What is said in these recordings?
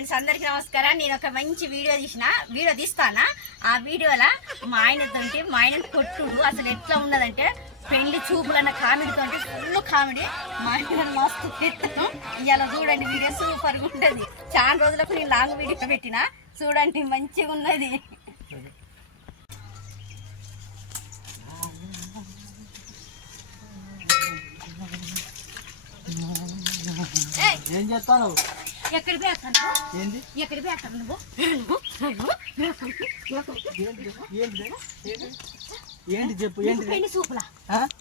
Friends అందరికి నమస్కారం. నేను ఒక మంచి వీడియో తీస్తానా. ఆ వీడియోలో మా ఆయన కొట్టుడు అసలు ఎట్లా ఉన్నదంటే పెళ్లి చూపులన్న కామెడీతో ఫుల్ కామెడీ. మా ఆయన మస్తు పెడతాను. ఇలా చూడండి, వీడియో సూపర్గా ఉంటుంది. చాలా రోజులకు నేను లాంగ్ వీడియో పెట్టిన, చూడండి మంచిగా ఉన్నది. ఏం చేస్తాను? ఎక్కడి పోతాను? ఎక్కడి పోతాను నువ్వు? ఏంటి చెప్పు. ఏంటి? పెళ్లి చూపులా?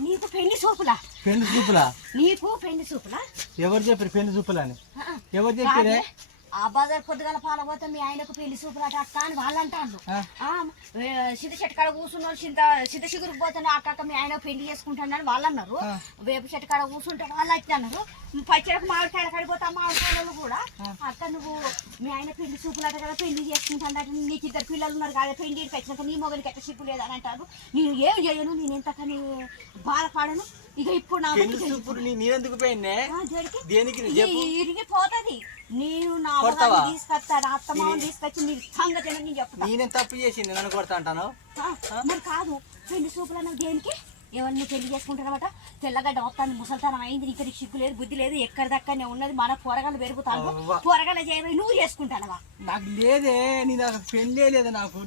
నీకు పెళ్లి చూపులా? పెళ్లి చూపులా? నీకు పెళ్లి చూపులా? ఎవరు చెప్పారు పెళ్లి చూపులా అని? ఎవరు చెప్పారే? ఆ బజార్ పొద్దుగల పాలపోతే మీ ఆయనకు పెళ్లి చూపులాట అక్క అని వాళ్ళు అంటారు. చింత చెట్టు కాడ కూర్చున్న చింత చిగురికి పోతే అక్క మీ ఆయన పెళ్లి చేసుకుంటానని వాళ్ళు అన్నారు. వేప చెట్టు కాడ కూర్చుంటే వాళ్ళు అయితే అన్నారు. పచ్చడికి మామిడికాయలు కడిపోతా మామిడికాయలు కూడా అక్క నువ్వు మీ ఆయన పెళ్లి చూపులాట కదా పెళ్లి చేసుకుంటాను, నీకు ఇద్దరు పిల్లలు ఉన్నారు కదా, పెళ్లి వచ్చినాక నీ మొగనికి ఎట్ట సిగ్గు లేదని అంటారు. నేను ఏం చేయను, నేను ఎంతకని బాధపడను. ఇక ఇప్పుడు నా ఇరిగిపోతుంది. నేను నా తీసుకొస్తాను, అత్తమామని తీసుకొచ్చి నీ సంగతి నేను చెప్తాను. నేనేం తప్పు చేసింది నన్ను కొడతా అంటాను? మరి కాదు, పెళ్లి చూపులు అన్నది దేనికి? ఎవరిని పెళ్లి చేసుకుంటానమాట? తెల్లగడ్డ వస్తాను, ముసలితనం అయింది, ఇక్కడ సిగ్గు లేదు బుద్ధి లేదు, ఎక్కడిదక్కడనే ఉన్నది. మన పొరగాలు పెరుగుతాను, పొరగాలు చేయబోయి నువ్వు చేసుకుంటానవా? నాకు లేదే, నేను పెళ్లే లేదు నాకు.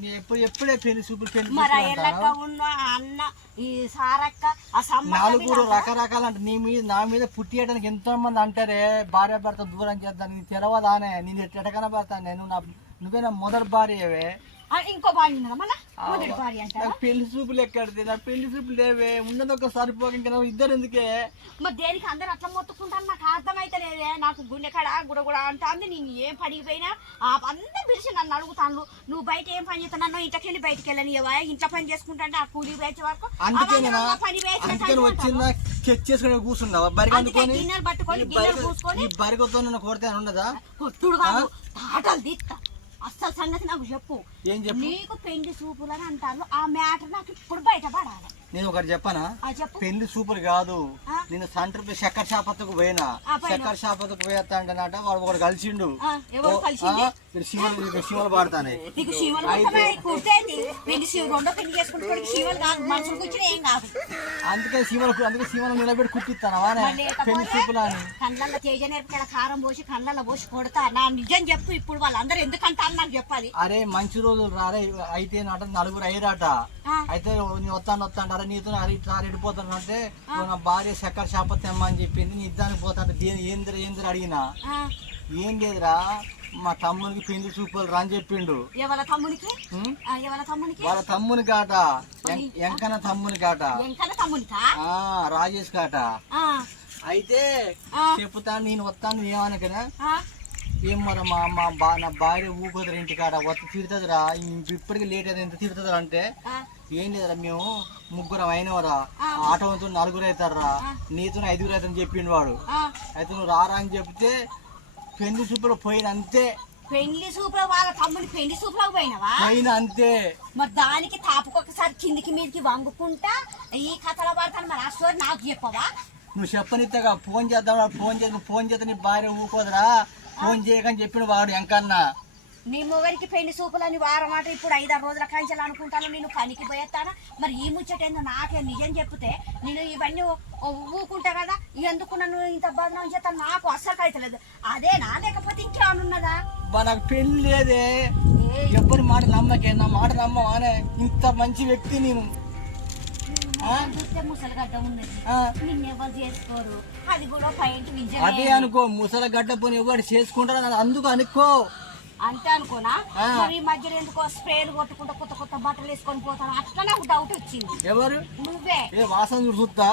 ఎప్పుడే పెళ్లి చూపులు పెళ్లి. మరి ఎల్లక్క ఉన్న అన్న ఈ సారక్క ఆ నాలుగు రకరకాలు అంటే నీ మీద నా మీద పుట్టియడానికి ఎంతో మంది అంటారే భార్య భర్త దూరం చేద్దాను. నీకు తెలవదానే? నేను ఎట్టకన పడతాను. నేను నువ్వే నా మొదటి భార్యవే. ఇంకో భార్య ఉన్నదా మళ్ళా? మొదటి భార్య అంటే పెళ్లి చూపులు ఎక్కడిది? నా పెళ్లి చూపులు లేవే, ఉన్నది ఒక సరిపోక ఇంకా ఇద్దరు ఎందుకే? మరి దేనికి అందరు అట్లా మొత్తుకుంటాను? నాకు అర్థమైతే లేదే. నాకు గుండెకాడ గుడగుడ అంటుంది. నేను ఏం పడిపోయినా అందరు పిలిచి నన్ను అడుగుతాను, నువ్వు బయట ఏం పని చేస్తా? నన్ను ఇంటికెళ్ళి బయటకు వెళ్ళని ఇంట్లో పని చేసుకుంటా ఆ కూలీ వేసే వరకు వచ్చిందా చేసుకుని కూర్చున్నావా? గిన్నెలు పట్టుకొని గిన్నెలు కూర్చొని బరిగతో నన్ను కొడితే ఉండదా? కొట్టుడు కాదు, తాటలు తీస్తా. అస్సలు సంగతి నాకు చెప్పు. ఏం చెప్పు? నీకు పెళ్లి చూపులు అని అంటారు, ఆ మ్యాటర్ నాకు ఇప్పుడు బయటపడాలి. నేను ఒకటి చెప్పనా? పెళ్లి సూపర్ కాదు. నేను సెంటర్ చక్కెర షాపత్తుకు పోయినా. చక్కెర షాపత్తుకు పోయేస్తా అంటే వాడు ఒకటి కలిసిండు. శివలు పాడతానే. అందుకే శివలు నిలబెట్టి కుట్టిస్తానా పెళ్లి సూపులు అని? కళ్ళల్లో తేజ నేర్పి కారం పోసి కళ్ళల్లో పోసి కొడతా. నా నిజం చెప్పు. ఇప్పుడు వాళ్ళందరూ ఎందుకంటారు నాకు చెప్పాలి. అరే మంచి రోజులు రారే అయితే నాట నలుగురు అయ్యారట. అయితే వస్తాను నీతో ఎడిపోతాను అంటే నా భార్య చక్కెర షాపత్తి అమ్మ అని చెప్పింది. నీ ఇద్దానికి పోతాడు. ఏందిరా అడిగినా ఏం లేదురా మా తమ్మునికి పెళ్లి చూపులు రా అని చెప్పిండు. వాళ్ళ తమ్ముని కాట, ఎంకన తమ్ముని కాట, రాజేష్ కాట. అయితే చెప్తాను నేను వస్తాను ఏమనకనా ఏం మరి నా భార్య ఊకోదరు ఇంటికాడ వస్త తిడుతుందిరా. ఇప్పటికి లేట్ అయితే ఎంత తిడుతుందిరా అంటే ఏం లేదురా మేము ముగ్గురం అయినవరా, ఆటోతో నలుగురు అవుతారా, నీతో 5గురు అవుతారని చెప్పిండు వాడు. అయితే నువ్వు రారా అని చెప్తే పెళ్లి చూపులో పోయిన అంతే. పెళ్లి చూపులో వాళ్ళ తమ్ముని పెళ్లి చూపులో పోయిన అంతే. మరి దానికి తాపుకొకసారి కిందికి మీదకి వంగుకుంటా ఈ కథలో పడతాను. మరి ఆ స్టోరీ నాకు చెప్పవా? నువ్వు చెప్పనిత్తగా ఫోన్ చేద్దాం. ఫోన్ చేస్తే నీ భార్య ఊకోదరా, ఫోన్ చేయకని చెప్పిన వాడు ఎంకన్నా. నీ మొగరికి పెళ్లి చూపులని వారమాట ఇప్పుడు 5-6 రోజుల కంచెలు అనుకుంటాను. నేను పనికి పోయేస్తాను. మరి ఈ ముచ్చటేందో నాకే నిజం చెప్తే నేను ఇవన్నీ ఊకుంటా కదా. ఎందుకు నన్ను ఇంత బదనాం చేస్తాను? నాకు అస్సలు అవుతలేదు. అదేనా లేకపోతే ఇంకేమన్నదా? నాకు పెళ్లి లేదే. ఎవరి మాట నమ్మకే, నా మాట నమ్మవానే. ఇంత మంచి వ్యక్తి నేను. చూస్తే ముసలిగడ్డ ఉన్నది, నిన్నెవరు చేసుకోరు. అది కూడా పాయింట్ నిజం. అదే అనుకో, ముసలిగడ్డ పోని ఎవరు చేసుకుంటారు అందుకు అనుకో. అంతే అనుకోనా? మరి ఈ మధ్యలో ఎందుకో స్ప్రేలు కొట్టుకుంటా కొత్త కొత్త బట్టలు వేసుకొని పోతాను. అట్లా నాకు డౌట్ వచ్చింది. ఎవరు? నువ్వే. ఏ వాసన చూస్తా?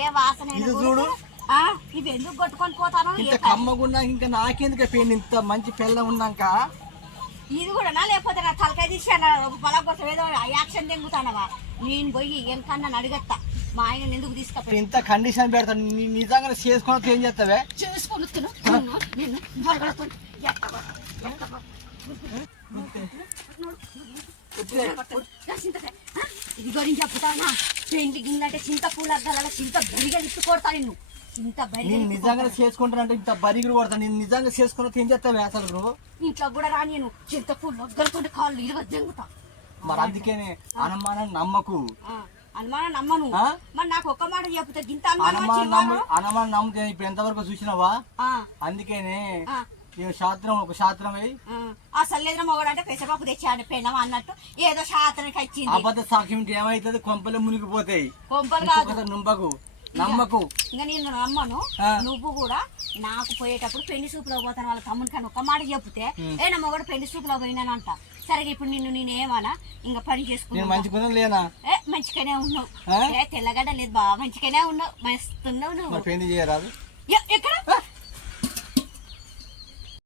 ఏ వాసన చూడు. ఇవి ఎందుకు కొట్టుకొని పోతాను? ఇంత కమ్మగున్నా ఇంకా నాకెందుకు పెయిన్? ఇంత మంచి పిల్ల ఉన్నాక ఇది కూడా లేకపోతే నా తలకాయ తీసి బల కోసం ఏదో యాక్షన్ తెంగుతానవా? నేను పోయి ఎంకన్నా అడిగత్తా మా ఆయన ఎందుకు తీసుకపోయి ఇంత కండిషన్ పెడతాను. నిజంగా చేసుకున్న ఏం చేస్తావే? చేసుకొని ఇది గురించి చెప్తానా? పెళ్లి గిన్నె చింత పూల చింత బరిగా ఇట్టు కొడతా నిన్ను. ఇంత బరి నేను నిజంగా చేసుకుంటానంటే ఇంత బరిగిరి కొడతాను. నేను నిజంగా చేసుకున్న ఏం చేస్తావు అసలు నువ్వు? ఇంట్లో కూడా రా నేను చింతపూలు లొగ్గలుకుంటే కాళ్ళు ఇరవై జంగుతా. మరి అందుకేనే అనుమానం నమ్మకు. అనుమానం నమ్మను. మరి నాకు ఒక్క మాట చెప్తే గింత అనుమానం నమ్ముతే ఇప్పుడు ఎంతవరకు చూసినావా? అందుకేనే ఒక శాస్త్రం అసలు లేదా మొగడు అంటే పెసరపప్పు తెచ్చాడు పెనం అన్నట్టు ఏదో శాస్త్రానికి వచ్చింది. అబద్ధ సాక్ష్యం ఏమైతుంది? కొంపలు మునిగిపోతాయి. కొంపలు కాదు నమ్మకు నమ్మకు. ఇంకా నేను నమ్మను. నువ్వు కూడా నాకు పోయేటప్పుడు పెళ్లి సూపులో పోతాను వాళ్ళ తమ్ముని కానీ ఒక్క మాట చెప్తే ఏ నమ్మ కూడా పెళ్లి సూపులో పోయినానంట. సరే ఇప్పుడు నేనేమన్నా ఇంకా పని చేసుకున్నా లేనా? మంచిగానే ఉన్నావు. తెల్లగడ్డ లేదు బాగా మంచిగానే ఉన్నావు. మస్తున్నావు నువ్వు. పెళ్లి చేయరాదు? ఎక్కడ